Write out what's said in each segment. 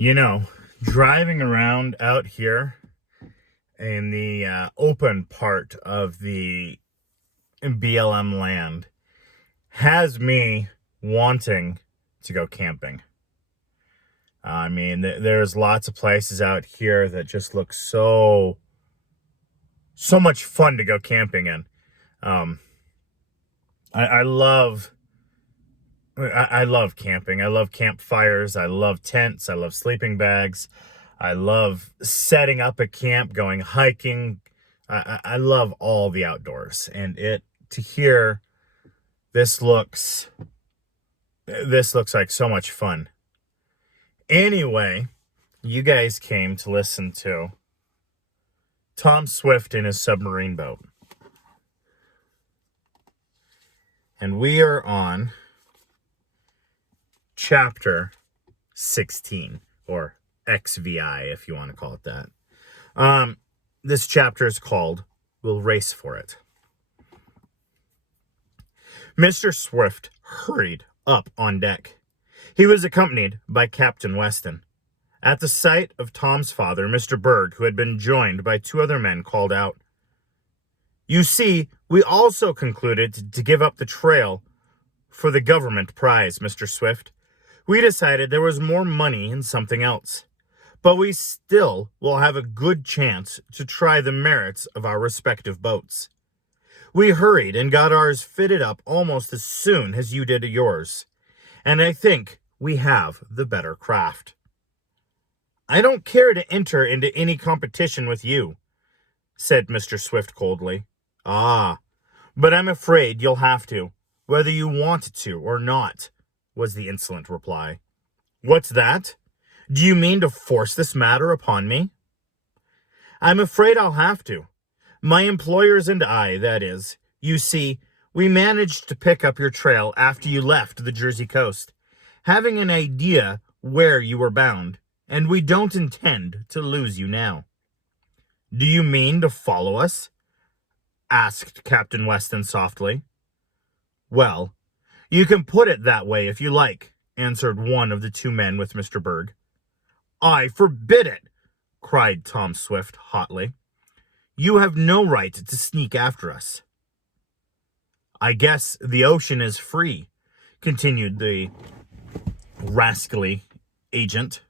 You know, driving around out here in the open part of the BLM land has me wanting to go camping. I mean, there's lots of places out here that just look so much fun to go camping in. Um, I love I love camping. I love campfires. I love tents. I love sleeping bags. I love setting up a camp, going hiking. I love all the outdoors. And to hear this looks like so much fun. Anyway, you guys came to listen to Tom Swift in his submarine boat. And we are on chapter 16, or XVI, if you want to call it that. This chapter is called We'll Race for It. Mr. Swift hurried up on deck. He was accompanied by Captain Weston. At the sight of Tom's father, Mr. Berg, who had been joined by two other men, called out, "You see, we also concluded to give up the trail for the government prize, Mr. Swift. We decided there was more money in something else. But we still will have a good chance to try the merits of our respective boats. We hurried and got ours fitted up almost as soon as you did yours, and I think we have the better craft." "I don't care to enter into any competition with you," said Mr. Swift coldly. "Ah, but I'm afraid you'll have to, whether you want to or not," was the insolent reply. "What's that? Do you mean to force this matter upon me?" "I'm afraid I'll have to. My employers and I, that is. You see, we managed to pick up your trail after you left the Jersey coast, having an idea where you were bound, and we don't intend to lose you now." "Do you mean to follow us?" asked Captain Weston softly. "Well, you can put it that way if you like," answered one of the two men with Mr. Berg. "I forbid it!" cried Tom Swift hotly. "You have no right to sneak after us." "I guess the ocean is free," continued the rascally agent.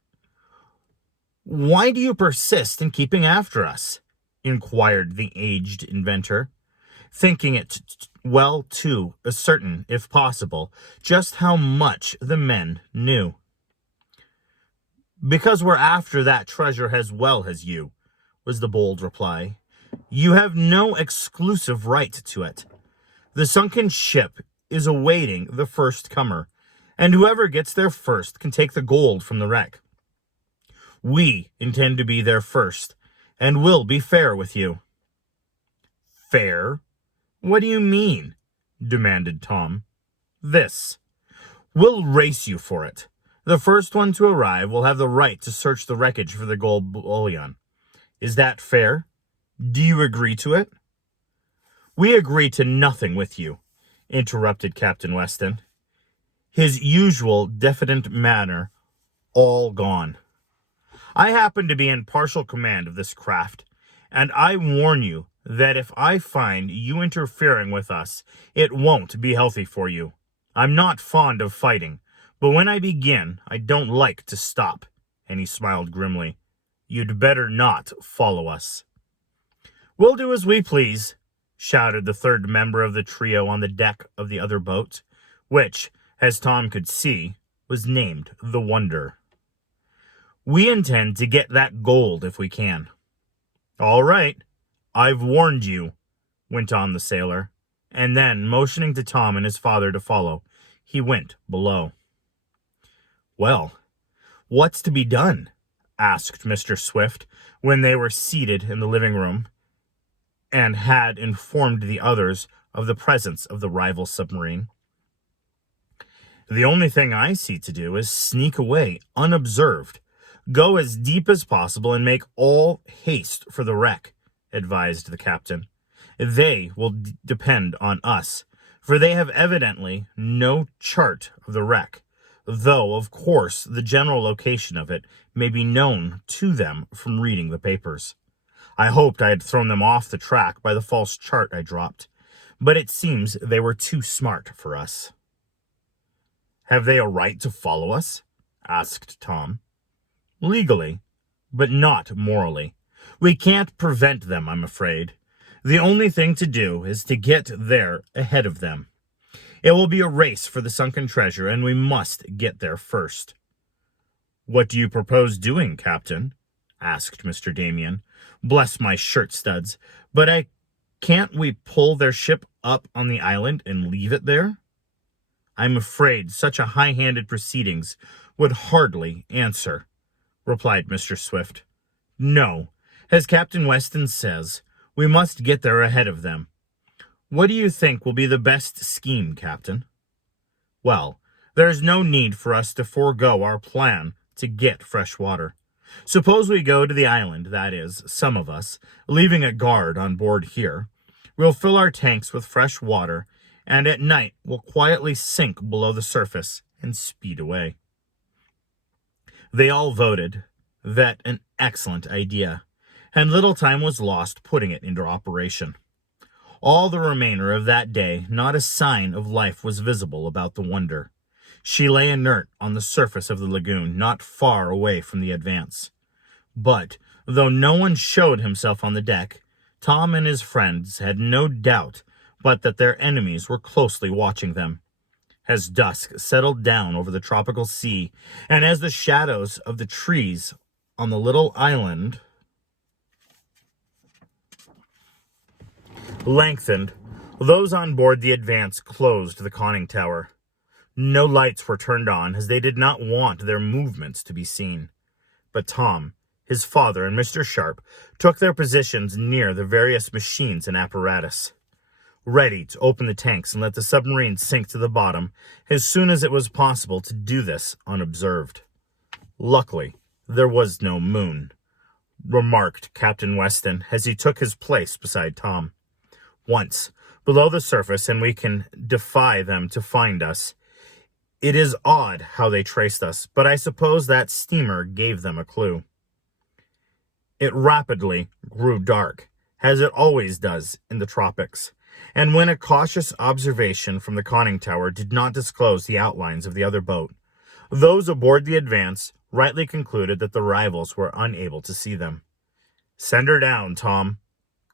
"Why do you persist in keeping after us?" inquired the aged inventor, thinking it well too certain, if possible, just how much the men knew. "Because we're after that treasure as well as you," was the bold reply. "You have no exclusive right to it. The sunken ship is awaiting the first comer, and whoever gets there first can take the gold from the wreck. We intend to be there first, and will be fair with you." "Fair? What do you mean?" demanded Tom. "This. We'll race you for it. The first one to arrive will have the right to search the wreckage for the gold bullion. Is that fair? Do you agree to it?" "We agree to nothing with you," interrupted Captain Weston, his usual diffident manner all gone. "I happen to be in partial command of this craft, and I warn you that if I find you interfering with us, it won't be healthy for you. I'm not fond of fighting, but when I begin, I don't like to stop," and he smiled grimly. "You'd better not follow us." "We'll do as we please," shouted the third member of the trio on the deck of the other boat, which, as Tom could see, was named the Wonder. "We intend to get that gold if we can." "All right, I've warned you," went on the sailor, and then, motioning to Tom and his father to follow, he went below. "Well, what's to be done?" asked Mr. Swift when they were seated in the living room and had informed the others of the presence of the rival submarine. "The only thing I see to do is sneak away unobserved, go as deep as possible, and make all haste for the wreck," advised the captain. "They will depend on us, for they have evidently no chart of the wreck, though, of course, the general location of it may be known to them from reading the papers. I hoped I had thrown them off the track by the false chart I dropped, but it seems they were too smart for us." "Have they a right to follow us?" asked Tom. "Legally, but not morally. We can't prevent them, I'm afraid. The only thing to do is to get there ahead of them. It will be a race for the sunken treasure, and we must get there first." "What do you propose doing, Captain?" asked Mr. Damien. "Bless my shirt studs, but can't we pull their ship up on the island and leave it there?" "I'm afraid such a high-handed proceedings would hardly answer," replied Mr. Swift. "No, as Captain Weston says, we must get there ahead of them. What do you think will be the best scheme, Captain?" "Well, there's no need for us to forego our plan to get fresh water. Suppose we go to the island, that is, some of us, leaving a guard on board here. We'll fill our tanks with fresh water, and at night we'll quietly sink below the surface and speed away." They all voted that an excellent idea, and little time was lost putting it into operation. All the remainder of that day, not a sign of life was visible about the Wonder. She lay inert on the surface of the lagoon, not far away from the Advance. But, though no one showed himself on the deck, Tom and his friends had no doubt but that their enemies were closely watching them. As dusk settled down over the tropical sea, and as the shadows of the trees on the little island lengthened, those on board the Advance closed the conning tower. No lights were turned on, as they did not want their movements to be seen. But Tom, his father, and Mr. Sharp took their positions near the various machines and apparatus, ready to open the tanks and let the submarine sink to the bottom as soon as it was possible to do this unobserved. "Luckily, there was no moon," remarked Captain Weston as he took his place beside Tom. "Once below the surface, and we can defy them to find us. It is odd how they traced us, but I suppose that steamer gave them a clue." It rapidly grew dark, as it always does in the tropics, and when a cautious observation from the conning tower did not disclose the outlines of the other boat, those aboard the Advance rightly concluded that the rivals were unable to see them. "Send her down, Tom,"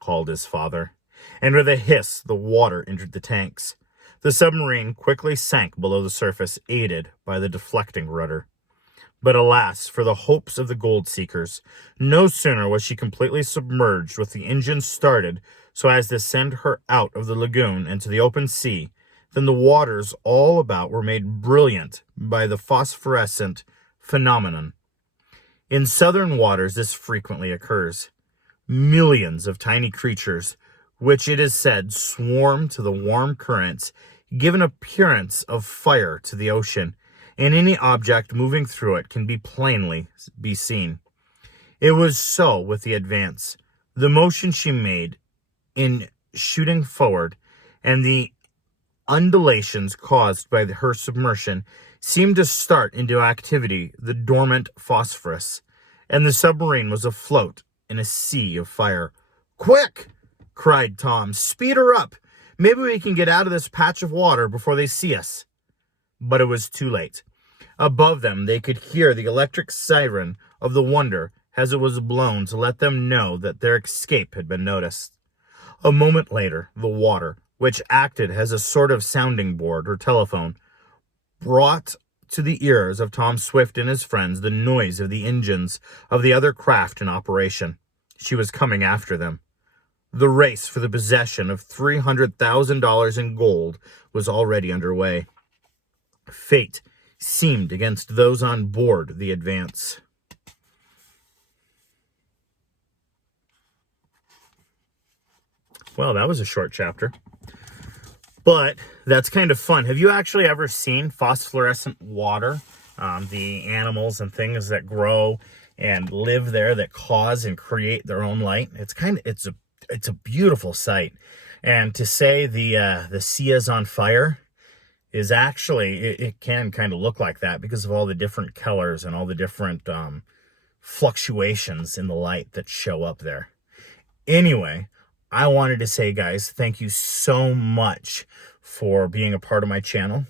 called his father, and with a hiss the water entered the tanks. The submarine quickly sank below the surface, aided by the deflecting rudder. But alas for the hopes of the gold seekers! No sooner was she completely submerged with the engines started so as to send her out of the lagoon and to the open sea than the waters all about were made brilliant by the phosphorescent phenomenon. In southern waters this frequently occurs. Millions of tiny creatures, which it is said swarm to the warm currents, give an appearance of fire to the ocean, and any object moving through it can be plainly be seen. It was so with the Advance. The motion she made in shooting forward and the undulations caused by her submersion seemed to start into activity the dormant phosphorus, and the submarine was afloat in a sea of fire. "Quick!" cried Tom. "Speed her up! Maybe we can get out of this patch of water before they see us." But it was too late. Above them they could hear the electric siren of the Wonder as it was blown to let them know that their escape had been noticed. A moment later, the water, which acted as a sort of sounding board or telephone, brought to the ears of Tom Swift and his friends the noise of the engines of the other craft in operation. She was coming after them. The race for the possession of $300,000 in gold was already underway. Fate seemed against those on board the Advance. Well, that was a short chapter. But that's kind of fun. Have you actually ever seen phosphorescent water? The animals and things that grow and live there that cause and create their own light. It's a beautiful sight. And to say the sea is on fire is actually, it can kind of look like that because of all the different colors and all the different fluctuations in the light that show up there. Anyway, I wanted to say, guys, thank you so much for being a part of my channel.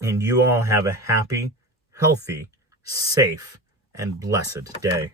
And you all have a happy, healthy, safe, and blessed day.